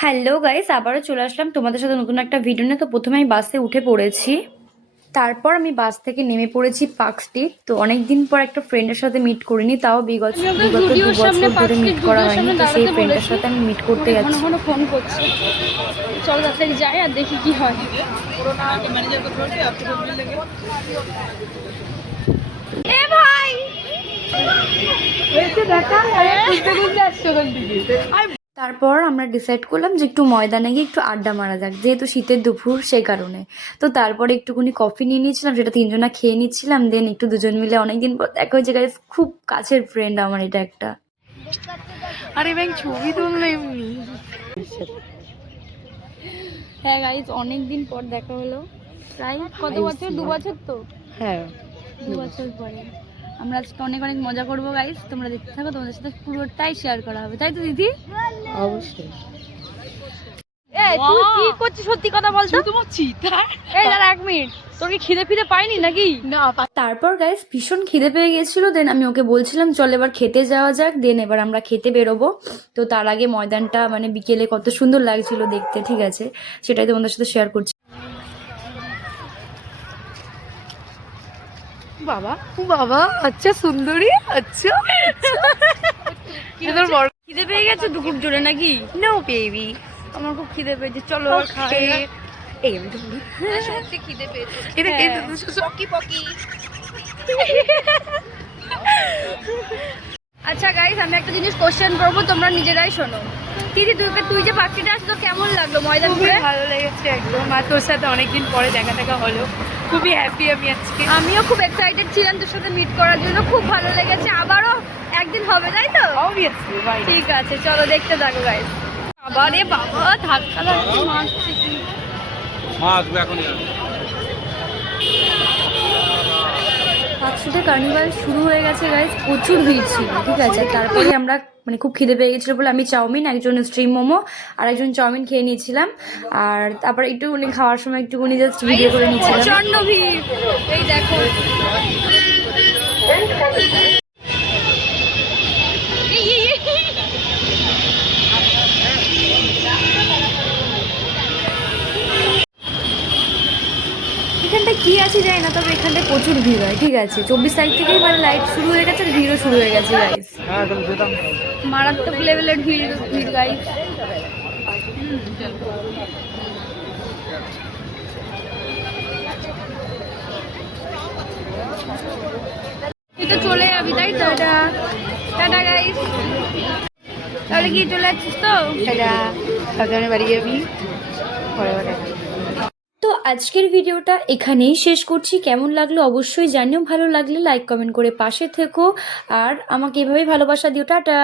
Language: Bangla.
হ্যালো গাইস, আবারও চলে আসলাম তোমাদের সাথে নতুন একটা ভিডিও নিয়ে। তো প্রথমে আমি বাসে উঠে পড়েছি, তারপর আমি বাস থেকে নেমে পড়েছি পার্ক স্ট্রিট। তো অনেকদিন পর একটা ফ্রেন্ডের সাথে মিট করিনি, তাও বিগত বিগত দু বছর ধরে মিট করা হয়নি। তো সেই ফ্রেন্ডের সাথে আমি মিট করতে যাচ্ছি। ঘন ফোন করছে, চল তাড়াতাড়ি যাই আর দেখি কি হয়। এ ভাই তারপর আমরা ডিসাইড করলাম যে একটু ময়দানে গিয়ে একটু আড্ডা মারা যাক, যেহেতু শীতের দুপুর সেই কারণে। তো তারপরে একটুখানি কফি নিয়ে নিয়েছিলাম, সেটা তিনজনা খেয়ে নিচ্ছিলাম। দেন একটু দুজন মিলে অনেকদিন পর দেখা হয়েছে গাইস, খুব কাছের ফ্রেন্ড আমার এটা একটা। আরে ভাই ছবি তুললে এমনি। হ্যাঁ গাইজ, অনেকদিন পর দেখা হলো। প্রায় কত বছর, 2 বছর তো। হ্যাঁ, 2 বছর পরে আমরা আজকে অনেক অনেক মজা করবো গাইজ। তোমরা দেখতে থাকো, তোমাদের সাথে পুরোটাই শেয়ার করা হবে, তাই তো দিদি? অবশ্যই। তুই কি করছিস, সত্যি কথা বলতো। এই দাঁড়া 1 মিনিট, তোর কি খিদে ফিদে পাইনি নাকি? না, তারপর গাইস ভীষণ খিদে পেয়ে গেছিল। দেন আমি ওকে বলছিলাম চল এবার খেতে যাওয়া যাক। দেন এবার আমরা খেতে বেরোবো। তো তার আগে ময়দানটা মানে বিকেলে কত সুন্দর লাগছিল দেখতে, ঠিক আছে, সেটাই তোমাদের সাথে শেয়ার করছি। বাবা বাবা, আচ্ছা সুন্দরী, আচ্ছা খিদে পেয়ে গেছে তো খুব জোরে নাকি? নো বেবি, আমার খুব খিদে পেয়েছে, চলো খাই। সত্যি খিদে পেয়েছে। আচ্ছা গাইস, আমি একটা জিনিস কোশ্চেন করবো, তোমরা নিজেরাই শোনো। দিদি তুই যে পাখিটা আসতো, কেমন লাগলো ময়দান ঘুরে? ভালো লেগেছে একদম। আর তোর সাথে অনেকদিন পরে দেখা হলো, খুবই হ্যাপি আমি আজকে। আমিও খুব এক্সাইটেড ছিলাম তোর সাথে মিট করার জন্য, খুব ভালো লেগেছে। আবারও একদিন হবে, তাই তো? অবভিয়াসলি ভাই। ঠিক আছে, চলো দেখতে থাকো গাইস। আবারে বাবা, ধাক্কা লাগছে, মারছে কি। পাঁচশোতে কার্নিভাল শুরু হয়ে গেছে গাইস, প্রচুর ভিড় ছিল, ঠিক আছে। তারপরে আমরা মানে খুব খিদে পেয়ে গেছিলো বলে আমি চাউমিন, একজন স্ট্রিম মোমো আর একজন চাউমিন খেয়ে নিয়েছিলাম। আর তারপর একটুখানি খাওয়ার সময় একটুখানি জাস্ট ভিডিও করে নিয়েছিলাম। প্রচন্ড ভিড়, এই দেখো। এখানটায় কি আছে জানি না, তবে এখানটায় প্রচুর ভিড় হয়, ঠিক আছে। 24 তারিখ থেকেই মানে লাইট শুরু হয়ে গেছে আর ভিড়ও শুরু হয়ে গেছে গাইস। মারাত্মক লেভেলের ভিড় গাইস। তুই তো চলে যাবি, তাই তো? টাটা গাইস, তাহলে কি চলে যাচ্ছিস তো? বাড়ি যাবি। তো আজকের ভিডিওটা এখানেই শেষ করছি। কেমন লাগলো অবশ্যই জানিও, ভালো লাগলে লাইক কমেন্ট করে পাশে থেকো আর আমাকে এভাবেই ভালোবাসা দিও। টাটা।